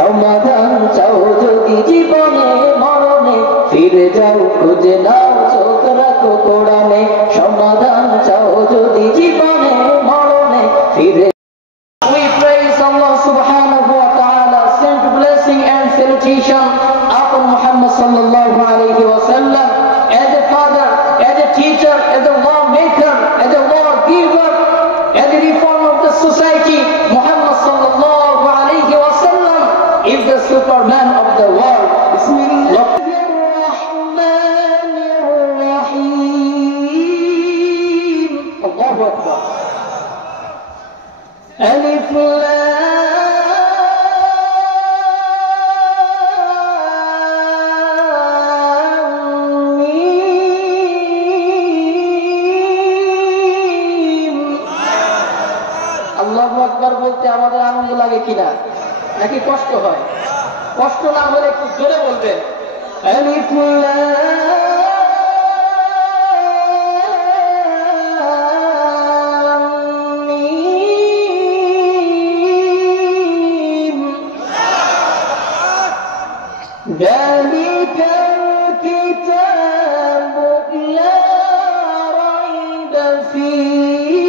সমাধান চাও যদি জীবনে মরণে, ফিরে যাও খুঁজে নাও চোখ রাখো কোরআনে। সমাধান চাও যদি জীবনে মরণে, ফিরে। We praise Allah subhanahu wa ta'ala, send blessing and salutation upon Muhammad sallallahu alayhi wa sallam, as a father, as a teacher, as a lawmaker, as a lawgiver, as a reformer of the society. Muhammad sallallahu alayhi wa sallam is the Superman of the world. Bismillahirrahmanirrahim. Allahu Akbar. Alif Lam Mim. আল্লাহু আকবার বলতে আমাদের আনন্দ লাগে কিনা, নাকি কষ্ট হয়? কষ্ট না হলে একটু জোরে বলবেন। আলিফ লাম মিম। যালিকাল কিতাবু লা রাইবা ফীহি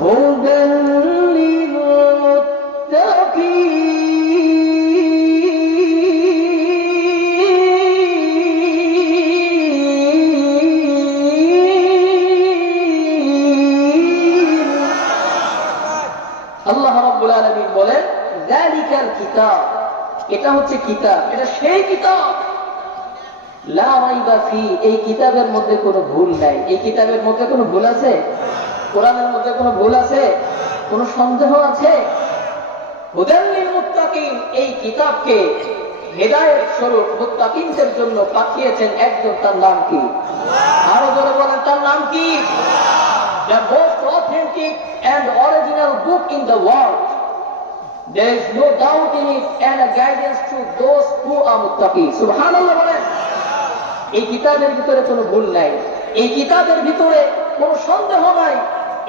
হুদাল আল্লাহ রাব্বুল আলামিন বলেন, যালিকাল কিতাব, এটা হচ্ছে কিতাব, এটা সেই কিতাব, লা রাইবা ফি, এই কিতাবের মধ্যে কোনো ভুল নাই। এই কিতাবের মধ্যে কোনো ভুল আছে? কোরআনের মধ্যে কোনো ভুল আছে? কোনো সন্দেহ আছে? হুদাল লিল মুত্তাকিন, এই কিতাবকে হেদায়েত স্বরূপ মুত্তাকিনদের জন্য পাঠিয়েছেন একজন, তার নাম কি? আরো জোরে বলেন, তার নাম কি? The most authentic and original book in the world. There is no doubt in it, and a guidance to those who are muttaqin. Subhanallah বলেন। এই কিতাবের ভিতরে কোনো ভুল নাই, এই কিতাবের ভিতরে কোনো সন্দেহ নাই।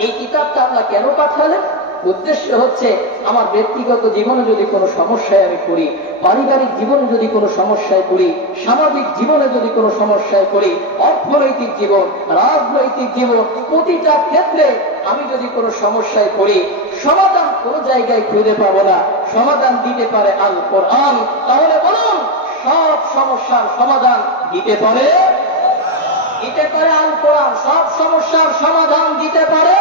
এই কিতাবটা আল্লাহ কেন পাঠালেন? উদ্দেশ্য হচ্ছে, আমার ব্যক্তিগত জীবনে যদি কোনো সমস্যায় আমি পড়ি, পারিবারিক জীবনে যদি কোনো সমস্যায় পড়ি, সামাজিক জীবনে যদি কোনো সমস্যায় পড়ি, অর্থনৈতিক জীবন, রাজনৈতিক জীবন, প্রতিটা ক্ষেত্রে আমি যদি কোনো সমস্যায় পড়ি, সমাধান কোনো জায়গায় খুঁজে পাবো না, সমাধান দিতে পারে আল কোরআন। তাহলে বলুন, সব সমস্যার সমাধান দিতে পারে আল কোরআন। সব সমস্যার সমাধান দিতে পারে।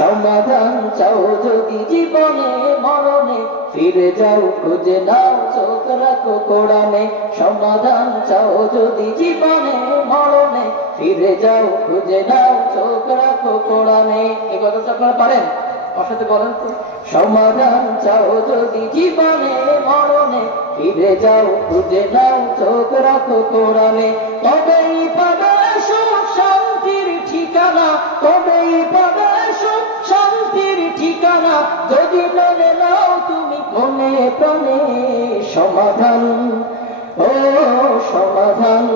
সমাধান চাও যদি জীবনে মরণে, ফিরে যাও খুঁজে নাও চোখ রাখো কোরআনে। সমাধান চাও যদি জীবনে মরণে, ফিরে যাও খুঁজে নাও চোখ রাখো কোরআনে। এই কথাটা আপনারা পারেন? আমার সাথে বলেন তো। সমাধান চাও যদি জীবনে মরণে, ফিরে যাও খুঁজে নাও চোখ রাখো কোরআনে। তবেই পাবে সুখ শান্তির ঠিকানা, তবেই পাবে সুখ শান্তির ঠিকানা, যদি মেনে নাও তুমি মনে প্রাণে। সমাধান, ও সমাধান,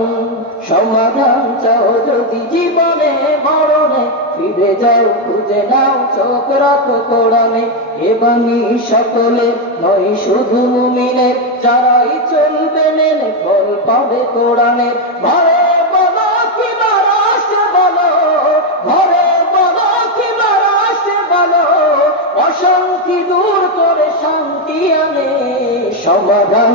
সমাধান চাও যদি জীবনে মরণে, ফিরে যাও খুঁজে নাও চোখ রাখো কোরআনে। এ বাণী সকলে নয় শুধু মুমিনের, যারাই চলবে মেনে ফল পাবে কোরআনের। ঘরে বলো কিংবা রাষ্ট্রে বলো, ঘরে বলো কিংবা রাষ্ট্রে বলো, অশান্তি দূর করে শান্তি আনে। সমাধান,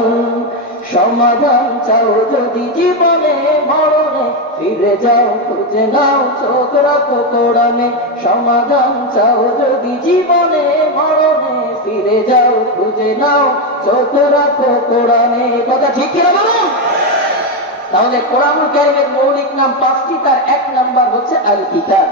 সমাধান চাও যদি জীবনে মরণে, ফিরে যাও খুঁজে নাও চোখ রাখো কোরআনে। সমাধান চাও যদি জীবনে মরণে, ফিরে যাও খুঁজে নাও চোখ রাখো কোরআনে। কথা ঠিক কিনা বলুন? তাহলে কোরআনুল কারীমের মৌলিক নাম 5টি, তার 1 নাম্বার হচ্ছে আল কিতাব।